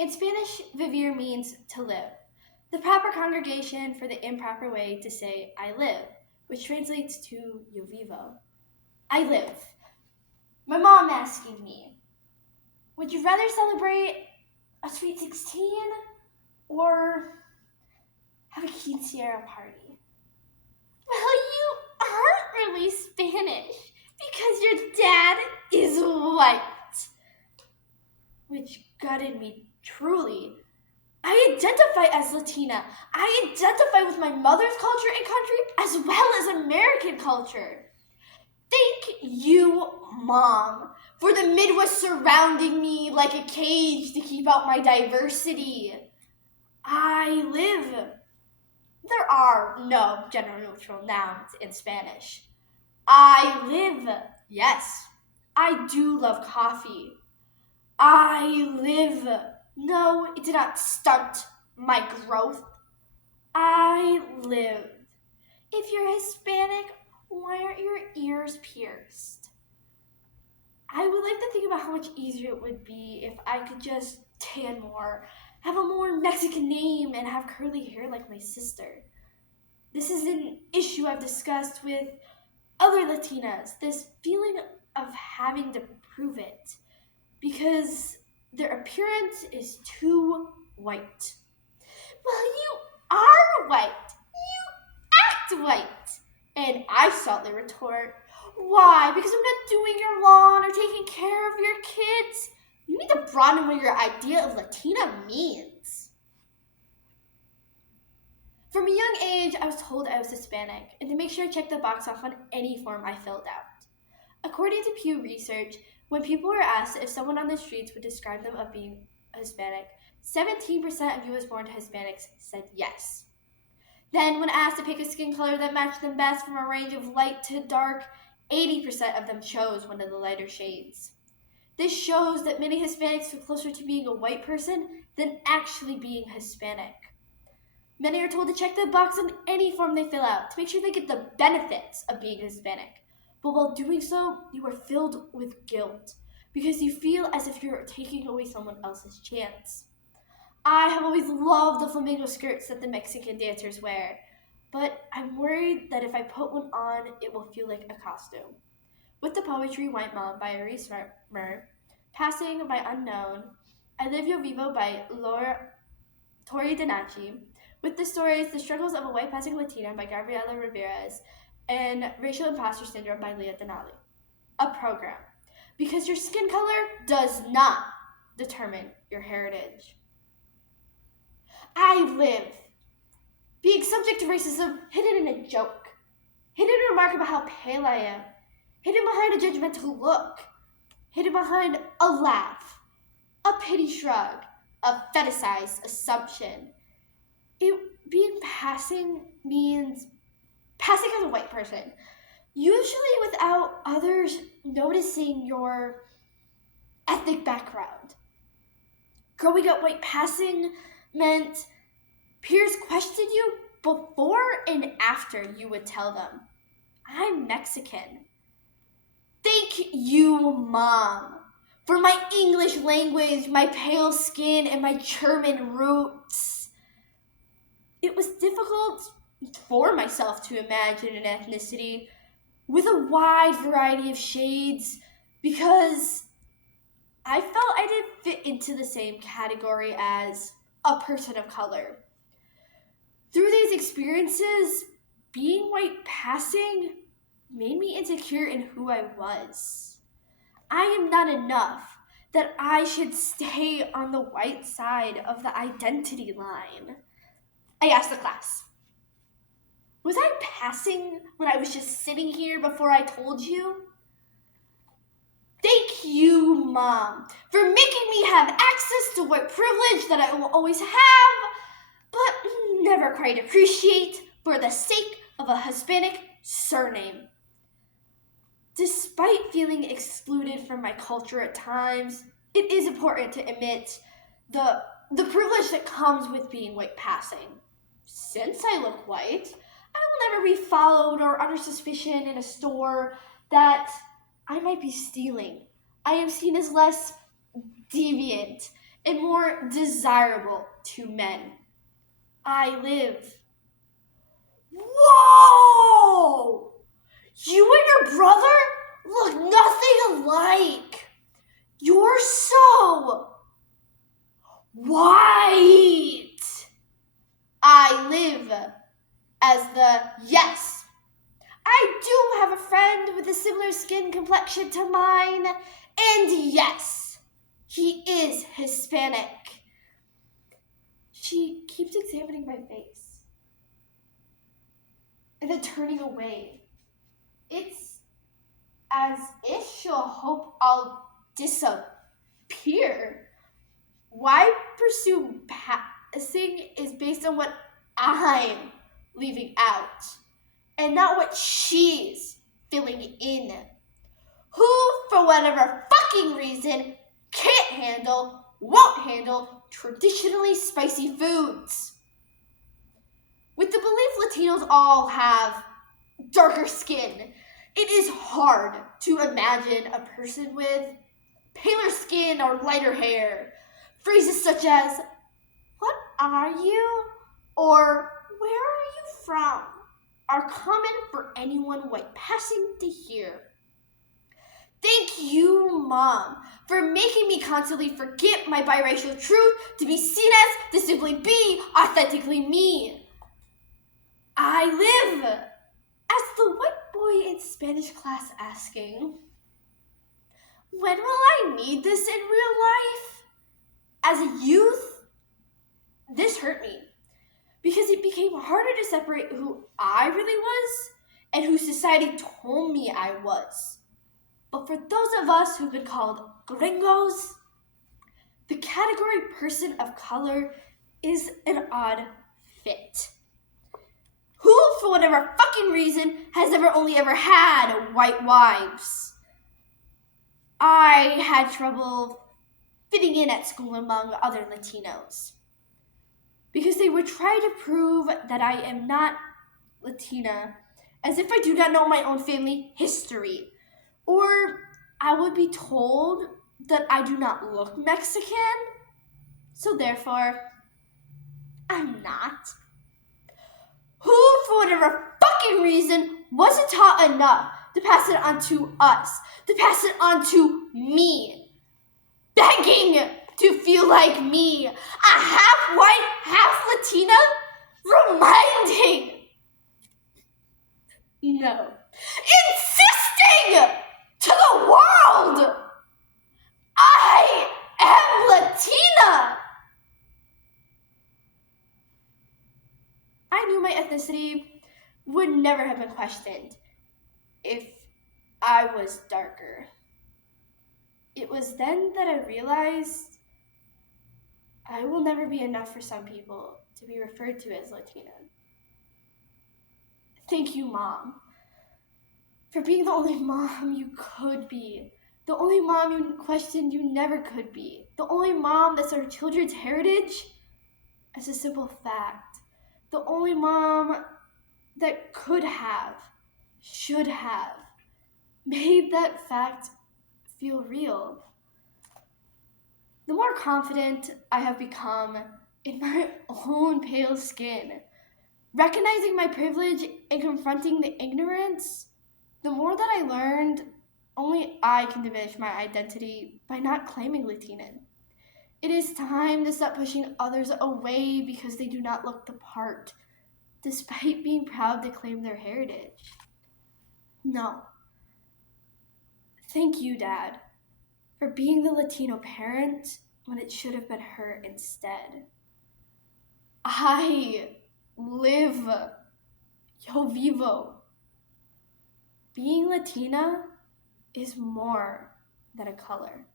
In Spanish, vivir means to live, the proper congregation for the improper way to say I live, which translates to yo vivo. I live. My mom asking me, would you rather celebrate a sweet 16 or have a quinceañera party? Well, you aren't really Spanish because your dad is white, which gutted me truly. I identify as Latina. I identify with my mother's culture and country as well as American culture. Thank you, Mom, for the Midwest surrounding me like a cage to keep out my diversity. I live. There are no gender neutral nouns in Spanish. I live. Yes, I do love coffee. I live. No, it did not stunt my growth. I lived. If you're Hispanic, why aren't your ears pierced? I would like to think about how much easier it would be if I could just tan more, have a more Mexican name, and have curly hair like my sister. This is an issue I've discussed with other Latinas, this feeling of having to prove it because their appearance is too white. Well, you are white. You act white. And I saltly retort, why? Because I'm not doing your lawn or taking care of your kids? You need to broaden what your idea of Latina means. From a young age, I was told I was Hispanic, and to make sure I checked the box off on any form I filled out. According to Pew Research, when people were asked if someone on the streets would describe them of being Hispanic, 17% of US-born Hispanics said yes. Then, when asked to pick a skin color that matched them best from a range of light to dark, 80% of them chose one of the lighter shades. This shows that many Hispanics feel closer to being a white person than actually being Hispanic. Many are told to check the box on any form they fill out to make sure they get the benefits of being Hispanic. But while doing so, you are filled with guilt because you feel as if you're taking away someone else's chance. I have always loved the flamingo skirts that the Mexican dancers wear, but I'm worried that if I put one on, it will feel like a costume. With the poetry White Mom by Iris Mer, Passing by Unknown, I Live Yo Vivo by Tori Donaci, with the stories The Struggles of a White Passing Latina by Gabriela Riveras, and Racial Imposter Syndrome by Leah Denali. A program. Because your skin color does not determine your heritage. I live. Being subject to racism hidden in a joke, hidden in a remark about how pale I am, hidden behind a judgmental look, hidden behind a laugh, a pity shrug, a fetishized assumption. Being passing means passing as a white person, usually without others noticing your ethnic background. Growing up white passing meant peers questioned you before and after you would tell them, I'm Mexican. Thank you, Mom, for my English language, my pale skin, and my German roots. It was difficult for myself to imagine an ethnicity with a wide variety of shades because I felt I didn't fit into the same category as a person of color. Through these experiences, being white passing made me insecure in who I was. I am not enough that I should stay on the white side of the identity line. I asked the class, was I passing when I was just sitting here before I told you? Thank you, Mom, for making me have access to white privilege that I will always have, but never quite appreciate for the sake of a Hispanic surname. Despite feeling excluded from my culture at times, it is important to admit the privilege that comes with being white passing. Since I look white, I will never be followed or under suspicion in a store that I might be stealing. I am seen as less deviant and more desirable to men. I live. Whoa! You and your brother look nothing alike. You're so white. I live as the yes. I do have a friend with a similar skin complexion to mine, and yes, he is Hispanic. She keeps examining my face and then turning away. It's as if she'll hope I'll disappear. Why pursue passing is based on what I'm leaving out and not what she's filling in. Who, for whatever fucking reason, won't handle traditionally spicy foods. With the belief Latinos all have darker skin, it is hard to imagine a person with paler skin or lighter hair. Phrases such as, "What are you?" or "Where are you from?" are common for anyone white passing to hear. Thank you, Mom, for making me constantly forget my biracial truth to be seen as, to simply be authentically me. I live as the white boy in Spanish class asking, "When will I need this in real life?" As a youth, this hurt me because it became harder to separate who I really was and who society told me I was. But for those of us who've been called gringos, the category person of color is an odd fit. Who, for whatever fucking reason, has only ever had white wives? I had trouble fitting in at school among other Latinos because they would try to prove that I am not Latina, as if I do not know my own family history. Or I would be told that I do not look Mexican, so therefore, I'm not. Who, for whatever fucking reason, wasn't taught enough to pass it on to us, to pass it on to me, begging to feel like me, a half white, half Latina, reminding, no, insisting to the world, I am Latina. I knew my ethnicity would never have been questioned if I was darker. It was then that I realized I will never be enough for some people to be referred to as Latina. Thank you, Mom, for being the only mom you could be. The only mom you questioned you never could be. The only mom that saw her children's heritage as a simple fact. The only mom that could have, should have, made that fact feel real. The more confident I have become in my own pale skin, recognizing my privilege and confronting the ignorance, the more that I learned only I can diminish my identity by not claiming Latina. It is time to stop pushing others away because they do not look the part, despite being proud to claim their heritage. No. Thank you, Dad, for being the Latino parent when it should have been her instead. I live. Yo vivo. Being Latina is more than a color.